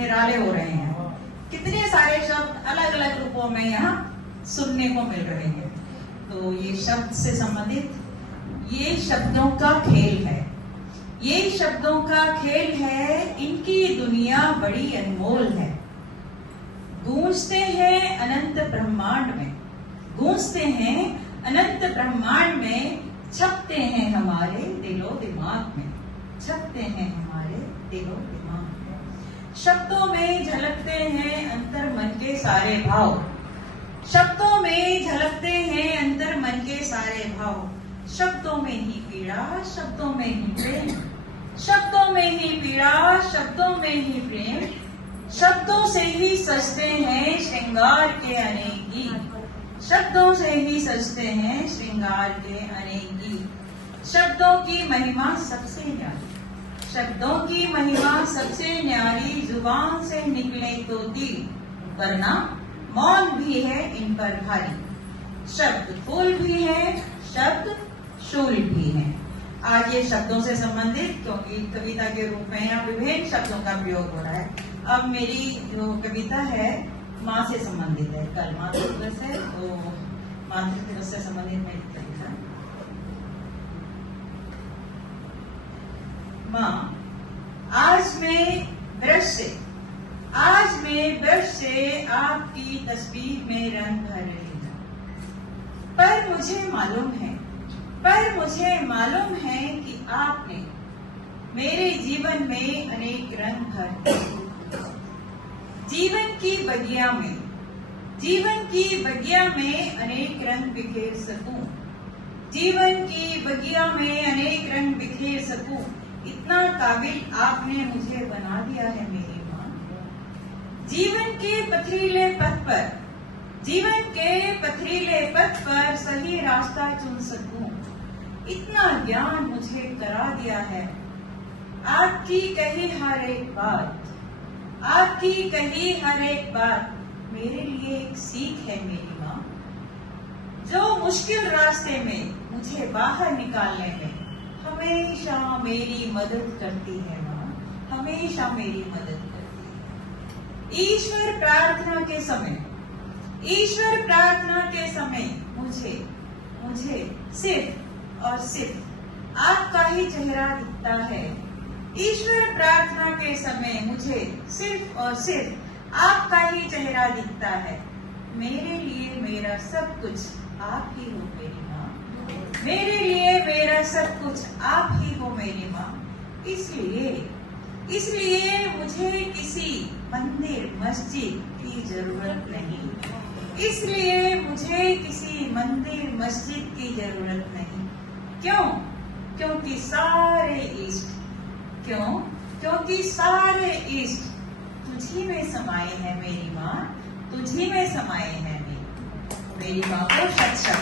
निराले हो रहे हैं। कितने सारे शब्द अलग अलग रूपों में यहाँ सुनने को मिल रहे हैं। तो ये शब्द से संबंधित ये शब्दों का खेल है, ये शब्दों का खेल है। इनकी दुनिया बड़ी अनमोल है। गूंजते हैं अनंत ब्रह्मांड में, गूंजते हैं अनंत ब्रह्मांड में, छपते हैं हमारे दिलो दिमाग में, छपते हैं हमारे दिलो दिमाग में। शब्दों में झलकते हैं अंतर मन के सारे भाव, शब्दों में झलकते हैं अंतर मन के सारे भाव। शब्दों में ही पीड़ा, शब्दों में ही प्रेम, शब्दों में ही पीड़ा, शब्दों में ही प्रेम। शब्दों से ही सजते हैं श्रृंगार के अनेक गीत, शब्दों से ही सजते हैं श्रृंगार के अनेक गीत। शब्दों की महिमा सबसे न्यारी, शब्दों की महिमा सबसे न्यारी। जुबान से निकले तो तीर, वरना मौन भी है इन पर भारी। शब्द फूल भी है, शब्द शूल भी है। आज ये शब्दों से संबंधित, क्योंकि कविता के रूप में यहाँ विभिन्न शब्दों का प्रयोग हो रहा है। अब मेरी जो कविता है माँ से संबंधित है। कल मातृ दिवस है, तो मातृ दिवस से संबंधित मेरी कविता। माँ, आज मैं ब्रश से आपकी तस्वीर में रंग भर रही हूँ, पर मुझे मालूम है कि आपने मेरे जीवन में अनेक रंग भर दिए। जीवन की बगिया में अनेक रंग बिखेर सकूं, जीवन की बगिया में अनेक रंग बिखेर सकूं। इतना काबिल आपने मुझे बना दिया है मेरी माँ। जीवन के पथरीले पथ पर सही रास्ता चुन सकूं। इतना ज्ञान मुझे करा दिया है। आपकी कही हर एक बात मेरे लिए एक सीख है मेरी माँ। जो मुश्किल रास्ते में मुझे बाहर निकालने में हमेशा मेरी मदद करती है माँ, हमेशा मेरी मदद करती है। ईश्वर प्रार्थना के समय मुझे सिर्फ और सिर्फ आपका ही चेहरा दिखता है। ईश्वर प्रार्थना के समय मुझे सिर्फ और सिर्फ आपका ही चेहरा दिखता है। मेरे लिए मेरा सब कुछ आप ही हो मेरी माँ, मेरे लिए मेरा सब कुछ आप ही हो मेरी माँ। इसलिए मुझे किसी मंदिर मस्जिद की जरूरत नहीं, इसलिए मुझे किसी मंदिर मस्जिद की जरूरत नहीं। क्यों? क्योंकि सारे इष्ट तुझी में समाये हैं मेरी माँ, तुझी में समाये हैं मेरी माँ को शत शत